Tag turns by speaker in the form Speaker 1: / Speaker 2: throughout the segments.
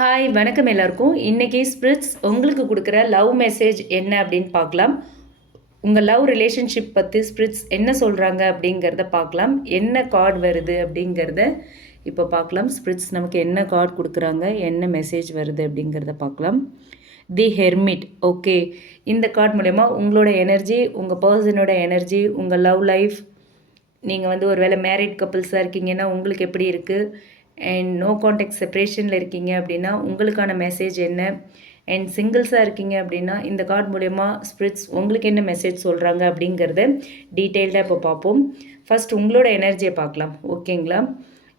Speaker 1: Hi வணக்கம் எல்லாருக்கும். இன்றைக்கி ஸ்பிரிட்ஸ் உங்களுக்கு கொடுக்குற லவ் மெசேஜ் என்ன அப்படின்னு பார்க்கலாம். உங்கள் லவ் ரிலேஷன்ஷிப் பற்றி ஸ்பிரிட்ஸ் என்ன சொல்கிறாங்க அப்படிங்கிறத பார்க்கலாம். என்ன கார்டு வருது அப்படிங்கிறத இப்போ பார்க்கலாம். ஸ்பிரிட்ஸ் நமக்கு என்ன கார்டு கொடுக்குறாங்க என்ன மெசேஜ் வருது அப்படிங்கிறத பார்க்கலாம். The hermit okay. இந்த கார்டு மூலயமா உங்களோட எனர்ஜி உங்கள் பர்சனோட எனர்ஜி உங்கள் லவ் லைஃப். நீங்கள் வந்து ஒரு வேளை மேரிட் கப்புள்ஸாக இருக்கீங்கன்னா உங்களுக்கு எப்படி இருக்குது அண்ட் நோ காண்டாக்ட் செப்ரேஷனில் இருக்கீங்க அப்படின்னா உங்களுக்கான மெசேஜ் என்ன? அண்ட் சிங்கிள்ஸாக இருக்கீங்க அப்படின்னா இந்த கார்டு மூலயமா ஸ்பிரிட்ஸ் உங்களுக்கு என்ன மெசேஜ் சொல்கிறாங்க அப்படிங்கிறத டீட்டெயில்டாக இப்போ பார்ப்போம். ஃபஸ்ட் உங்களோட எனர்ஜியை பார்க்கலாம். ஓகேங்களா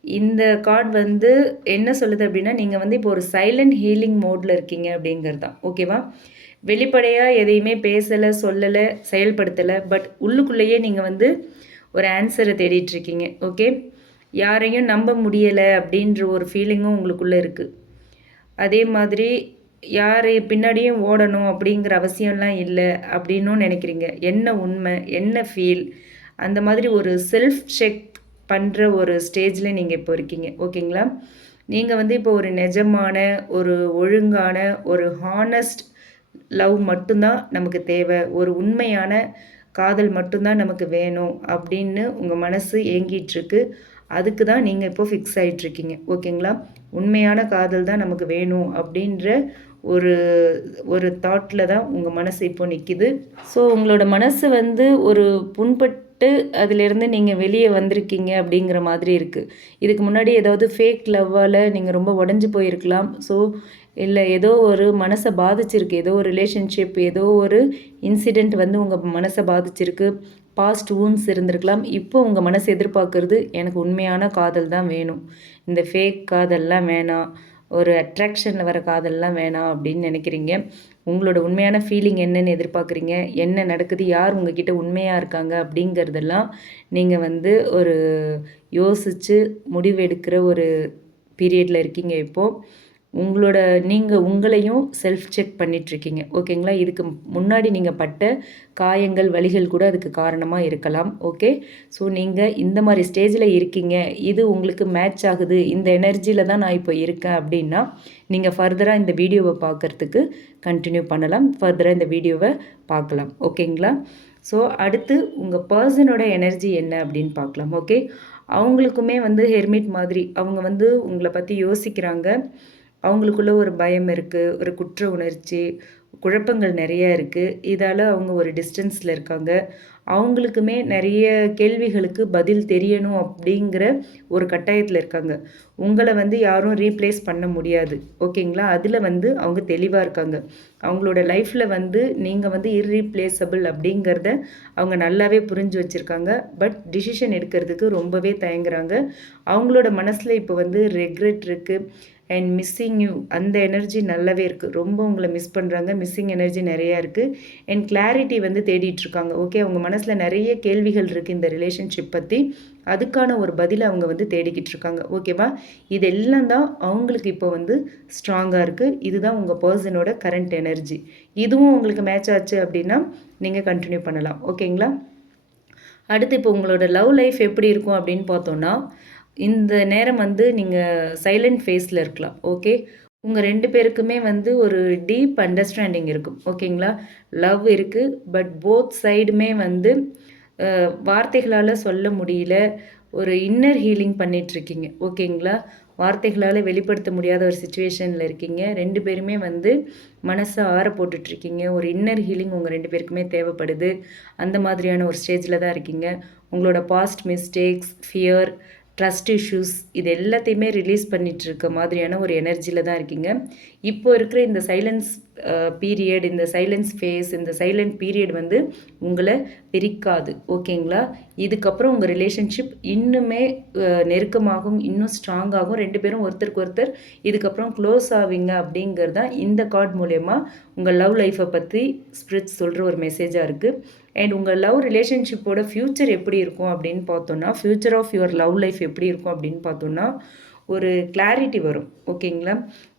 Speaker 1: இந்த கார்டு வந்து என்ன சொல்லுது அப்படின்னா நீங்கள் வந்து இப்போ ஒரு சைலண்ட் ஹீலிங் மோடில் இருக்கீங்க அப்படிங்கிறது தான். ஓகேவா வெளிப்படையாக எதையுமே பேசலை சொல்லலை செயல்படுத்தலை பட் உள்ளுக்குள்ளேயே நீங்கள் வந்து ஒரு ஆன்சரை தேடிட்டுருக்கீங்க ஓகே யாரையும் நம்ப முடியலை அப்படின்ற ஒரு ஃபீலிங்கும் உங்களுக்குள்ளே இருக்குது அதே மாதிரி யார் பின்னாடியும் ஓடணும் அப்படிங்கிற அவசியம்லாம் இல்லை அப்படின்னும் நினைக்கிறீங்க. என்ன உண்மை என்ன ஃபீல் அந்த மாதிரி ஒரு செல்ஃப் செக் பண்ணுற ஒரு ஸ்டேஜில் நீங்கள் இப்போ இருக்கீங்க. ஓகேங்களா? நீங்கள் வந்து இப்போ ஒரு நிஜமான ஒரு ஒழுங்கான ஒரு ஹானஸ்ட் லவ் மட்டும்தான் நமக்கு தேவை. ஒரு உண்மையான காதல் மட்டும்தான் நமக்கு வேணும் அப்படின்னு உங்கள் மனசு ஏங்கிட்டுருக்கு அதுக்கு தான் நீங்கள் இப்போ ஃபிக்ஸ் ஆகிட்ருக்கீங்க ஓகேங்களா? உண்மையான காதல் தான் நமக்கு வேணும் அப்படின்ற ஒரு ஒரு தாட்டில் தான் உங்கள் மனசு இப்போ நிற்கிது ஸோ உங்களோட மனசு வந்து ஒரு புண்பட்டு அதிலேருந்து நீங்கள் வெளியே வந்திருக்கீங்க அப்படிங்கிற மாதிரி இருக்குது இதுக்கு முன்னாடி ஏதாவது ஃபேக் லவ்வால் நீங்கள் ரொம்ப உடஞ்சி போயிருக்கலாம். ஸோ இல்லை ஏதோ ஒரு மனசை பாதிச்சிருக்கு. ஏதோ ஒரு ரிலேஷன்ஷிப் ஏதோ ஒரு இன்சிடெண்ட் வந்து உங்கள் மனசை பாதிச்சிருக்கு. பாஸ்ட் வூன்ஸ் இருந்திருக்கலாம். இப்போ உங்கள் மனசு எதிர்பார்க்குறது எனக்கு உண்மையான காதல் தான் வேணும். இந்த ஃபேக் காதல்லாம் வேணாம் ஒரு அட்ராக்ஷனில் வர காதல்லாம் வேணாம் அப்படின்னு நினைக்கிறீங்க. உங்களோட உண்மையான ஃபீலிங் என்னென்னு எதிர்பார்க்குறீங்க. என்ன நடக்குது யார் உங்ககிட்ட உண்மையாக இருக்காங்க அப்படிங்கிறதெல்லாம் நீங்கள் வந்து ஒரு யோசித்து முடிவெடுக்கிற ஒரு பீரியடில் இருக்கீங்க இப்போது உங்களோட நீங்கள் உங்களையும் செல்ஃப் செக் பண்ணிகிட்ருக்கீங்க ஓகேங்களா இதுக்கு முன்னாடி நீங்கள் பட்ட காயங்கள் வலிகள் கூட அதுக்கு காரணமாக இருக்கலாம். ஓகே ஸோ நீங்கள் இந்த மாதிரி ஸ்டேஜில் இருக்கீங்க. இது உங்களுக்கு மேட்ச் ஆகுது. இந்த எனர்ஜியில் தான் நான் இப்போ இருக்கேன் அப்படின்னா நீங்கள் ஃபர்தராக இந்த வீடியோவை பார்க்குறதுக்கு கண்டினியூ பண்ணலாம். ஃபர்தராக இந்த வீடியோவை பார்க்கலாம் ஓகேங்களா ஸோ அடுத்து உங்கள் பர்சனோட எனர்ஜி என்ன அப்படின்னு பார்க்கலாம் ஓகே அவங்களுக்குமே வந்து ஹெர்மிட் மாதிரி அவங்க வந்து உங்களை பற்றி யோசிக்கிறாங்க. அவங்களுக்குள்ள ஒரு பயம் இருக்குது ஒரு குற்ற உணர்ச்சி குழப்பங்கள் நிறையா இருக்குது இதால் அவங்க ஒரு டிஸ்டன்ஸில் இருக்காங்க. அவங்களுக்குமே நிறைய கேள்விகளுக்கு பதில் தெரியணும் அப்படிங்கிற ஒரு கட்டாயத்தில் இருக்காங்க. உங்களை வந்து யாரும் ரீப்ளேஸ் பண்ண முடியாது. ஓகேங்களா அதில் வந்து அவங்க தெளிவாக இருக்காங்க. அவங்களோட லைஃப்பில் வந்து நீங்கள் வந்து இர்ரீப்ளேசபிள் அப்படிங்கிறத அவங்க நல்லாவே புரிஞ்சு வச்சுருக்காங்க. பட் டிசிஷன் எடுக்கிறதுக்கு ரொம்பவே தயங்குறாங்க. அவங்களோட மனசில் இப்போ வந்து ரெக்ரெட் இருக்குது அண்ட் மிஸ்ஸிங் யூ அந்த எனர்ஜி நல்லாவே இருக்குது ரொம்ப உங்களை மிஸ் பண்ணுறாங்க மிஸ்ஸிங் எனர்ஜி நிறையா இருக்குது அண்ட் கிளாரிட்டி வந்து தேடிட்டுருக்காங்க ஓகே அவங்க மனசில் நிறைய கேள்விகள் இருக்குது இந்த ரிலேஷன்ஷிப் பற்றி அதுக்கான ஒரு பதிலை அவங்க வந்து தேடிக்கிட்டு இருக்காங்க. ஓகேவா இதெல்லாம் தான் அவங்களுக்கு இப்போ வந்து ஸ்ட்ராங்காக இருக்குது இதுதான் உங்கள் பர்சனோட கரண்ட் எனர்ஜி இதுவும் உங்களுக்கு மேட்ச் ஆச்சு அப்படின்னா நீங்கள் கண்டினியூ பண்ணலாம். ஓகேங்களா அடுத்து இப்போ உங்களோட லவ் லைஃப் எப்படி இருக்கும் அப்படின்னு பார்த்தோன்னா இந்த நேரம் வந்து நீங்கள் சைலண்ட் ஃபேஸில் இருக்கலாம் ஓகே உங்கள் ரெண்டு பேருக்குமே வந்து ஒரு டீப் அண்டர்ஸ்டாண்டிங் இருக்கும் ஓகேங்களா? லவ் இருக்குது பட் போத் சைடுமே வந்து வார்த்தைகளால் சொல்ல முடியல ஒரு இன்னர் ஹீலிங் பண்ணிகிட்ருக்கீங்க ஓகேங்களா? வார்த்தைகளால் வெளிப்படுத்த முடியாத ஒரு சுச்சுவேஷனில் இருக்கீங்க ரெண்டு பேருமே வந்து மனசை ஆற போட்டுட்ருக்கீங்க ஒரு இன்னர் ஹீலிங் உங்கள் ரெண்டு பேருக்குமே தேவைப்படுது அந்த மாதிரியான ஒரு ஸ்டேஜில் தான் இருக்கீங்க. உங்களோட past mistakes fear trust issues இது எல்லாத்தையுமே ரிலீஸ் பண்ணிகிட்ருக்க இருக்க மாதிரியான ஒரு எனர்ஜியில் தான் இருக்கீங்க. இப்போ இருக்கிற இந்த சைலன்ஸ் பீரியட் இந்த சைலன்ஸ் ஃபேஸ் இந்த சைலண்ட் பீரியட் வந்து உங்களை பிரிக்காது. ஓகேங்களா? இதுக்கப்புறம் உங்கள் ரிலேஷன்ஷிப் இன்னுமே நெருக்கமாகும் இன்னும் ஸ்ட்ராங்காகும் ரெண்டு பேரும் ஒருத்தருக்கு ஒருத்தர் இதுக்கப்புறம் க்ளோஸ் ஆவீங்க அப்படிங்கிறது தான் இந்த கார்டு மூலயமா உங்கள் லவ் லைஃப்பை பற்றி ஸ்பிரிட் சொல்கிற ஒரு மெசேஜாக இருக்குது அண்ட் உங்கள் லவ் ரிலேஷன்ஷிப்போட ஃப்யூச்சர் எப்படி இருக்கும் அப்படின்னு பார்த்தோன்னா future of your love life எப்படி இருக்கும் அப்படின்னு பார்த்தோன்னா ஒரு கிளாரிட்டி வரும். ஓகேங்களா?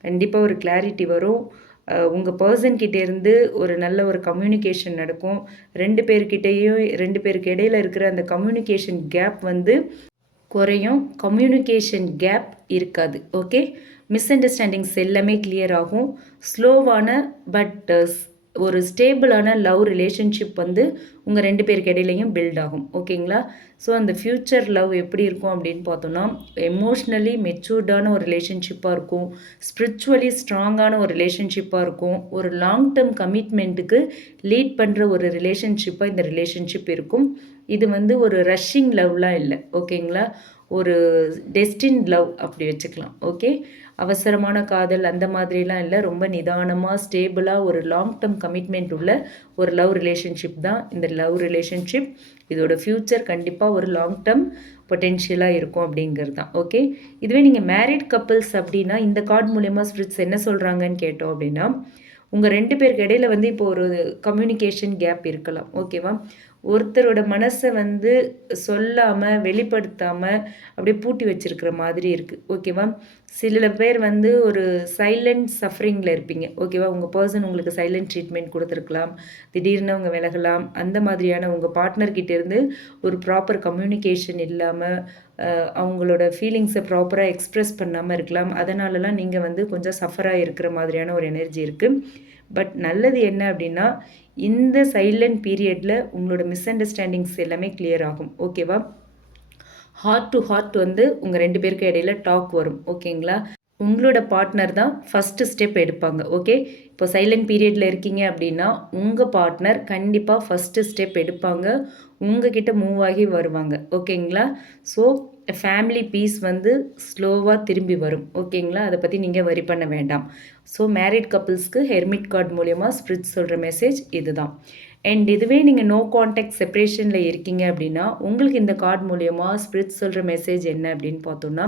Speaker 1: கண்டிப்பாக ஒரு கிளாரிட்டி வரும். உங்கள் பர்சன்கிட்டேருந்து ஒரு நல்ல ஒரு கம்யூனிகேஷன் நடக்கும். ரெண்டு பேர்கிட்டேயும் ரெண்டு பேருக்கு இடையில இருக்கிற அந்த கம்யூனிகேஷன் கேப் வந்து குறையும். கம்யூனிகேஷன் கேப் இருக்காது. ஓகே மிஸ் அண்டர்ஸ்டாண்டிங்ஸ் எல்லாமே கிளியர் ஆகும். ஸ்லோவான பட் ஒரு ஸ்டேபிளான லவ் ரிலேஷன்ஷிப் வந்து உங்கள் ரெண்டு பேருக்கு இடையிலையும் பில்ட் ஆகும். ஓகேங்களா? ஸோ அந்த ஃப்யூச்சர் லவ் எப்படி இருக்கும் அப்படின்னு பார்த்தோன்னா எமோஷ்னலி மெச்சூர்டான ஒரு ரிலேஷன்ஷிப்பாக இருக்கும். ஸ்பிரிச்சுவலி ஸ்ட்ராங்கான ஒரு ரிலேஷன்ஷிப்பாக இருக்கும். ஒரு லாங் டேர்ம் கமிட்மெண்ட்டுக்கு லீட் பண்ணுற ஒரு ரிலேஷன்ஷிப்பாக இந்த ரிலேஷன்ஷிப் இருக்கும். இது வந்து ஒரு ரஷ்ஷிங் லவ்லாம் இல்லை. ஓகேங்களா? ஒரு டெஸ்டின் லவ் அப்படி வச்சுக்கலாம். ஓகே அவசரமான காதல் அந்த மாதிரிலாம் இல்லை. ரொம்ப நிதானமாக ஸ்டேபிளாக ஒரு லாங் டேர்ம் கமிட்மெண்ட் உள்ள ஒரு லவ் ரிலேஷன்ஷிப் தான் இந்த லவ் ரிலேஷன்ஷிப் இதோட ஃப்யூச்சர் கண்டிப்பாக ஒரு லாங் டேர்ம் பொட்டென்ஷியலாக இருக்கும் அப்படிங்கிறது தான். ஓகே இதுவே நீங்கள் மேரிட் கப்புள்ஸ் அப்படின்னா இந்த கார்டு மூலயமா ஸ்பிரிட்ஸ் என்ன சொல்கிறாங்கன்னு கேட்டோம் அப்படின்னா உங்கள் ரெண்டு பேருக்கு இடையில வந்து இப்போ ஒரு கம்யூனிகேஷன் கேப் இருக்கலாம். ஓகேவா ஒருத்தரோட மனசை வந்து சொல்லாமல் வெளிப்படுத்தாமல் அப்படியே பூட்டி வச்சிருக்கிற மாதிரி இருக்குது ஓகேவா சில பேர் வந்து ஒரு சைலண்ட் சஃபரிங்கில் இருப்பீங்க. ஓகேவா உங்கள் பர்சன் உங்களுக்கு சைலண்ட் ட்ரீட்மெண்ட் கொடுத்துருக்கலாம். திடீர்னு அவங்க விலகலாம். அந்த மாதிரியான உங்கள் பார்ட்னர்கிட்டேருந்து ஒரு ப்ராப்பர் கம்யூனிகேஷன் இல்லாமல் அவங்களோட ஃபீலிங்ஸை ப்ராப்பராக எக்ஸ்ப்ரெஸ் பண்ணாமல் இருக்கலாம். அதனாலலாம் நீங்கள் வந்து கொஞ்சம் சஃபராக இருக்கிற மாதிரியான ஒரு எனர்ஜி இருக்குது பட் நல்லது என்ன அப்படின்னா இந்த சைலண்ட் பீரியடில் உங்களோட மிஸ் அண்டர்ஸ்டாண்டிங்ஸ் எல்லாமே கிளியர் ஆகும். ஓகேவா ஹார்ட் டு ஹார்ட் வந்து உங்கள் ரெண்டு பேருக்கு இடையில டாக் வரும். ஓகேங்களா உங்களோட பார்ட்னர் தான் ஃபஸ்ட்டு ஸ்டெப் எடுப்பாங்க. ஓகே இப்போ சைலண்ட் பீரியடில் இருக்கீங்க அப்படின்னா உங்கள் பார்ட்னர் கண்டிப்பாக ஃபஸ்ட்டு ஸ்டெப் எடுப்பாங்க. உங்ககிட்ட மூவ் ஆகி வருவாங்க. ஓகேங்களா ஸோ ஃபேமிலி பீஸ் வந்து ஸ்லோவாக திரும்பி வரும். ஓகேங்களா? அதை பற்றி நீங்கள் வரி பண்ண வேண்டாம். ஸோ மேரிட் கப்புள்ஸ்க்கு ஹெர்மிட் கார்டு மூலயமா ஸ்பிரிட் சொல்கிற மெசேஜ் இதுதான். அண்ட் இதுவே நீங்கள் நோ கான்டாக்ட் செப்ரேஷனில் இருக்கீங்க அப்படின்னா உங்களுக்கு இந்த கார்டு மூலயமா ஸ்பிரிட் சொல்கிற மெசேஜ் என்ன அப்படின்னு பார்த்தோன்னா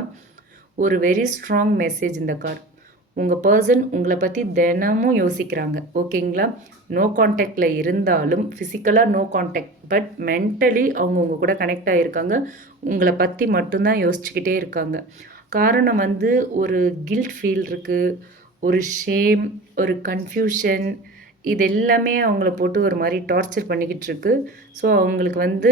Speaker 1: ஒரு வெரி ஸ்ட்ராங் மெசேஜ் இந்த கார்டு உங்கள் பர்சன் உங்களை பற்றி தினமும் யோசிக்கிறாங்க. ஓகேங்களா நோ காண்டாக்டில் இருந்தாலும் ஃபிசிக்கலாக நோ காண்டாக்ட் பட் மென்டலி அவங்க உங்கள் கூட கனெக்ட் ஆகியிருக்காங்க உங்களை பற்றி மட்டும்தான் யோசிச்சுக்கிட்டே இருக்காங்க. காரணம் வந்து ஒரு கில்ட் ஃபீல் இருக்குது ஒரு ஷேம் ஒரு கன்ஃபியூஷன் இது எல்லாமே அவங்கள போட்டு ஒரு மாதிரி டார்ச்சர் பண்ணிக்கிட்டு இருக்கு. ஸோ அவங்களுக்கு வந்து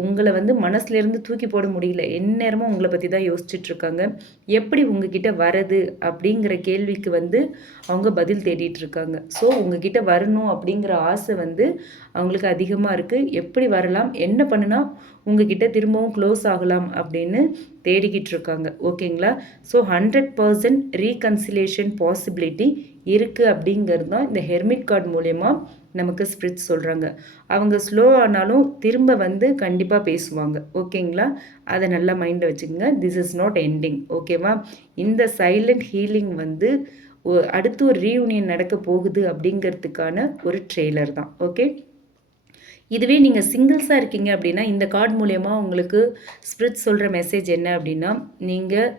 Speaker 1: உங்களை வந்து மனசுலேருந்து தூக்கி போட முடியல. எந்நேரமும் உங்களை பற்றி தான் யோசிச்சுட்ருக்காங்க எப்படி உங்ககிட்ட வரது அப்படிங்கிற கேள்விக்கு வந்து அவங்க பதில் தேடிட்டு இருக்காங்க. ஸோ உங்ககிட்ட வரணும் அப்படிங்கிற ஆசை வந்து அவங்களுக்கு அதிகமாக இருக்குது எப்படி வரலாம்? என்ன பண்ணுனா உங்ககிட்ட திரும்பவும் க்ளோஸ் ஆகலாம் அப்படின்னு தேடிக்கிட்டு இருக்காங்க. ஓகேங்களா so hundred percent reconciliation possibility இருக்குது அப்படிங்கிறது தான் இந்த ஹெர்மிட் கார்டு மூலயமா நமக்கு ஸ்பிரிட் சொல்கிறாங்க அவங்க ஸ்லோ ஆனாலும் திரும்ப வந்து கண்டிப்பாக பேசுவாங்க. ஓகேங்களா? அதை நல்லா மைண்டில் வச்சுக்கோங்க. திஸ் இஸ் நாட் எண்டிங் ஓகேவா இந்த சைலண்ட் ஹீலிங் வந்து அடுத்து ஒரு ரீயூனியன் நடக்க போகுது அப்படிங்கிறதுக்கான ஒரு ட்ரெய்லர் தான். ஓகே இதுவே நீங்கள் சிங்கிள்ஸாக இருக்கீங்க அப்படின்னா இந்த கார்டு மூலயமா உங்களுக்கு ஸ்பிரிட் சொல்கிற மெசேஜ் என்ன அப்படின்னா நீங்கள்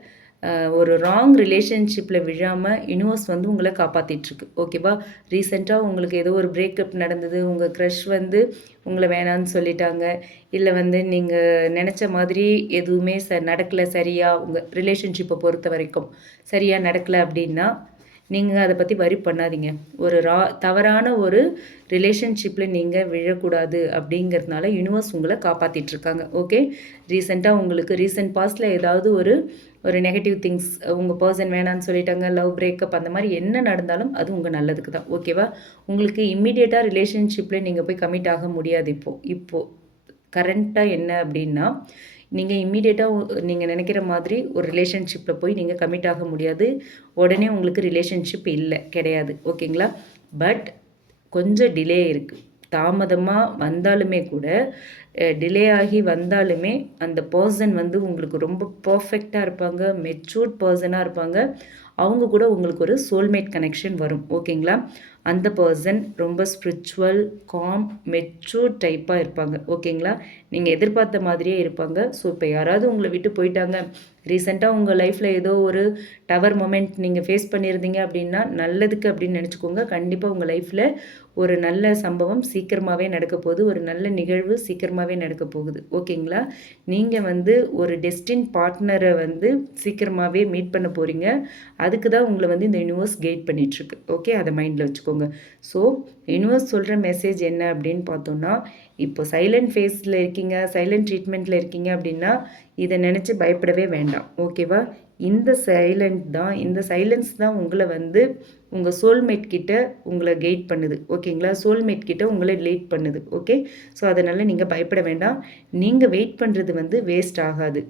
Speaker 1: ஒரு ராங் ரிலேஷன்ஷிப்பில் விழாமல் யூனிவர்ஸ் வந்து உங்களை காப்பாற்றிட்டுருக்கு ஓகேவா ரீசெண்டாக உங்களுக்கு ஏதோ ஒரு பிரேக்கப் நடந்தது உங்கள் க்ரஷ் வந்து உங்களை வேணான்னு சொல்லிட்டாங்க. இல்லை வந்து நீங்கள் நினச்ச மாதிரி எதுவுமே ச நடக்கலை சரியாக உங்கள் ரிலேஷன்ஷிப்பை பொறுத்த வரைக்கும் சரியாக நடக்கலை அப்படின்னா நீங்கள் அதை பற்றி வரி பண்ணாதீங்க. ஒரு ரா தவறான ஒரு ரிலேஷன்ஷிப்பில் நீங்கள் விழக்கூடாது அப்படிங்கிறதுனால யூனிவர்ஸ் உங்களை காப்பாற்றிட்டுருக்காங்க ஓகே ரீசெண்டாக உங்களுக்கு ரீசெண்ட் பாஸ்டில் ஏதாவது ஒரு ஒரு நெகட்டிவ் திங்ஸ் உங்கள் பர்சன் வேணான்னு சொல்லிட்டாங்க லவ் பிரேக்கப் அந்த மாதிரி என்ன நடந்தாலும் அது உங்கள் நல்லதுக்கு தான். ஓகேவா உங்களுக்கு இம்மிடியேட்டாக ரிலேஷன்ஷிப்பில் நீங்கள் போய் கமிட் ஆக முடியாது இப்போது இப்போது கரண்ட்டாக என்ன அப்படின்னா நீங்கள் இம்மீடியட்டாக நீங்கள் நினைக்கிற மாதிரி ஒரு ரிலேஷன்ஷிப்பில் போய் நீங்கள் கமிட் ஆக முடியாது. உடனே உங்களுக்கு ரிலேஷன்ஷிப் இல்லை கிடையாது. ஓகேங்களா? பட் கொஞ்சம் டிலே இருக்குது தாமதமாக வந்தாலுமே கூட டிலே ஆகி வந்தாலுமே அந்த பர்சன் வந்து உங்களுக்கு ரொம்ப பர்ஃபெக்டாக இருப்பாங்க மெச்சூர்ட் பர்சனாக இருப்பாங்க. அவங்க கூட உங்களுக்கு ஒரு சோல்மேட் கனெக்ஷன் வரும். ஓகேங்களா? அந்த பர்சன் ரொம்ப ஸ்பிரிச்சுவல் காம் மெச்சூர் டைப்பாக இருப்பாங்க. ஓகேங்களா? நீங்கள் எதிர்பார்த்த மாதிரியே இருப்பாங்க. ஸோ இப்போ யாராவது உங்களை விட்டு போயிட்டாங்க. ரீசெண்டாக உங்கள் லைஃப்பில் ஏதோ ஒரு டவர் மொமெண்ட் நீங்கள் ஃபேஸ் பண்ணியிருந்தீங்க அப்படின்னா நல்லதுக்கு அப்படின்னு நினச்சிக்கோங்க. கண்டிப்பாக உங்கள் லைஃப்பில் ஒரு நல்ல சம்பவம் சீக்கிரமாகவே நடக்க போகுது. ஒரு நல்ல நிகழ்வு சீக்கிரமாகவே நடக்க போகுது. ஓகேங்களா? நீங்கள் வந்து ஒரு டெஸ்டின் பார்ட்னரை வந்து சீக்கிரமாகவே மீட் பண்ண போகிறீங்க அதுக்கு தான் உங்களை வந்து இந்த யூனிவர்ஸ் கைட் பண்ணிகிட்ருக்கு ஓகே? அதை மைண்டில் வச்சுக்கோங்க. ஸோ யூனிவர்ஸ் சொல்கிற மெசேஜ் என்ன அப்படின்னு பார்த்தோன்னா இப்போ சைலண்ட் ஃபேஸில் இருக்கீங்க இருக்கீங்க சைலண்ட் ட்ரீட்மெண்ட்டில் இருக்கீங்க அப்படின்னா இதை நினச்சி பயப்படவே வேண்டாம். ஓகேவா இந்த சைலண்ட் தான் இந்த சைலன்ஸ் தான் உங்களை வந்து உங்கள் சோல்மேட் கிட்ட உங்களை கைட் பண்ணுது. ஓகேங்களா சோல்மேட் கிட்ட உங்களை லேட் பண்ணுது. ஓகே ஸோ அதனால் நீங்கள் பயப்பட வேண்டாம். நீங்கள் வெயிட் பண்ணுறது வந்து வேஸ்ட் ஆகாது.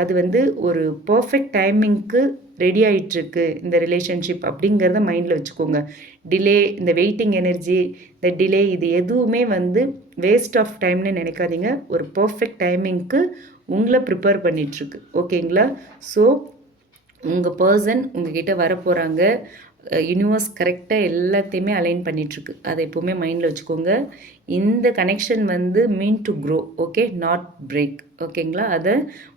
Speaker 1: அது வந்து ஒரு பர்ஃபெக்ட் டைமிங்க்கு ரெடி ஆகிட்டுருக்கு இந்த ரிலேஷன்ஷிப் அப்படிங்கிறத மைண்டில் வச்சுக்கோங்க. டிலே இந்த வெயிட்டிங் எனர்ஜி இந்த டிலே இது எதுவுமே வந்து வேஸ்ட் ஆஃப் டைம்னு நினைக்காதீங்க. ஒரு பர்ஃபெக்ட் டைமிங்க்கு உங்களை ப்ரிப்பேர் பண்ணிகிட்ருக்கு ஓகேங்களா ஸோ உங்கள் பர்சன் உங்ககிட்ட வரப்போகிறாங்க யூனிவர்ஸ் கரெக்டாக எல்லாத்தையுமே அலைன் பண்ணிகிட்ருக்கு அதை எப்போவுமே மைண்டில் வச்சுக்கோங்க. இந்த கனெக்ஷன் வந்து meant to grow okay not break ஓகேங்களா அதை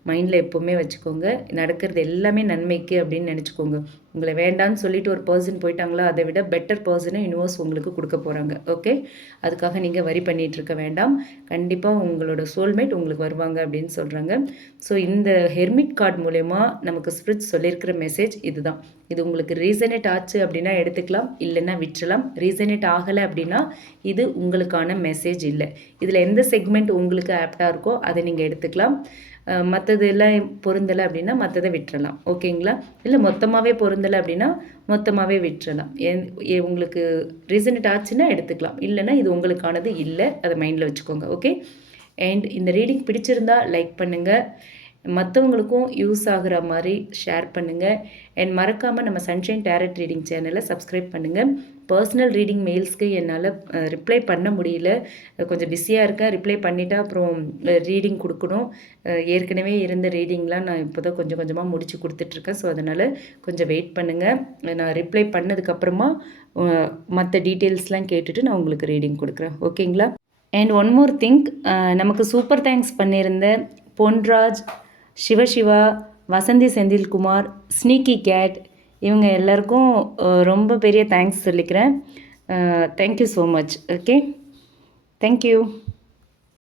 Speaker 1: மைண்டில் எப்போவுமே வச்சுக்கோங்க. நடக்கிறது எல்லாமே நன்மைக்கு அப்படின்னு நினச்சிக்கோங்க. உங்களை வேண்டான்னு சொல்லிட்டு ஒரு பர்சன் போயிட்டாங்களா அதை விட பெட்டர் பர்சனை யூனிவர்ஸ் உங்களுக்கு கொடுக்க போகிறாங்க ஓகே அதுக்காக நீங்கள் வரி பண்ணிகிட்ருக்க வேண்டாம். கண்டிப்பாக உங்களோட சோல்மேட் உங்களுக்கு வருவாங்க அப்படின்னு சொல்கிறாங்க ஸோ இந்த ஹெர்மிட் கார்டு மூலயமா நமக்கு ஸ்பிரிட் சொல்லியிருக்கிற மெசேஜ் இதுதான். இது உங்களுக்கு ரீசனேட் ஆச்சு அப்படின்னா எடுத்துக்கலாம் இல்லைன்னா விட்டுறலாம். ரீசனேட் ஆகலை அப்படின்னா இது உங்களுக்கான மெசேஜ் இல்லை. இதில் எந்த செக்மெண்ட் உங்களுக்கு ஆப்டாக இருக்கோ அதை நீங்கள் எடுத்துக்கலாம். மற்றது எல்லாம் பொருந்தலை அப்படின்னா மற்றதை விட்டுறலாம். ஓகேங்களா? இல்லை மொத்தமாகவே பொருந்தலை அப்படின்னா மொத்தமாகவே விட்டுறலாம். ஏ உங்களுக்கு ரீசனேட் ஆச்சுன்னா எடுத்துக்கலாம். இல்லைன்னா இது உங்களுக்கானது இல்லை அதை மைண்டில் வச்சுக்கோங்க. ஓகே? அண்ட் இந்த ரீடிங் பிடிச்சிருந்தா லைக் பண்ணுங்கள் மற்றவங்களுக்கும் யூஸ் ஆகுற மாதிரி ஷேர் பண்ணுங்கள் அண்ட் மறக்காமல் நம்ம சன்ஷைன் டேரட் ரீடிங் சேனலை சப்ஸ்கிரைப் பண்ணுங்கள் பர்சனல் ரீடிங் மெயில்ஸ்க்கு என்னால் ரிப்ளை பண்ண முடியல. கொஞ்சம் பிஸியாக இருக்கேன் ரிப்ளை பண்ணிவிட்டு அப்புறம் ரீடிங் கொடுக்கணும். ஏற்கனவே இருந்த ரீடிங்லாம் நான் இப்போ தான் கொஞ்சம் கொஞ்சமாக முடிச்சு கொடுத்துட்ருக்கேன். ஸோ அதனால் கொஞ்சம் வெயிட் பண்ணுங்கள் நான் ரிப்ளை பண்ணதுக்கப்புறமா மற்ற டீட்டெயில்ஸ்லாம் கேட்டுட்டு நான் உங்களுக்கு ரீடிங் கொடுக்குறேன். ஓகேங்களா அண்ட் ஒன் மோர் திங்க் நமக்கு சூப்பர் தேங்க்ஸ் பண்ணியிருந்த பொன்ராஜ் சிவசிவா வசந்தி செந்தில்குமார் ஸ்னீக்கி கேட் இவங்க எல்லாருக்கும் ரொம்ப பெரிய தேங்க்ஸ் சொல்லிக்கிறேன். Thank you so much okay thank you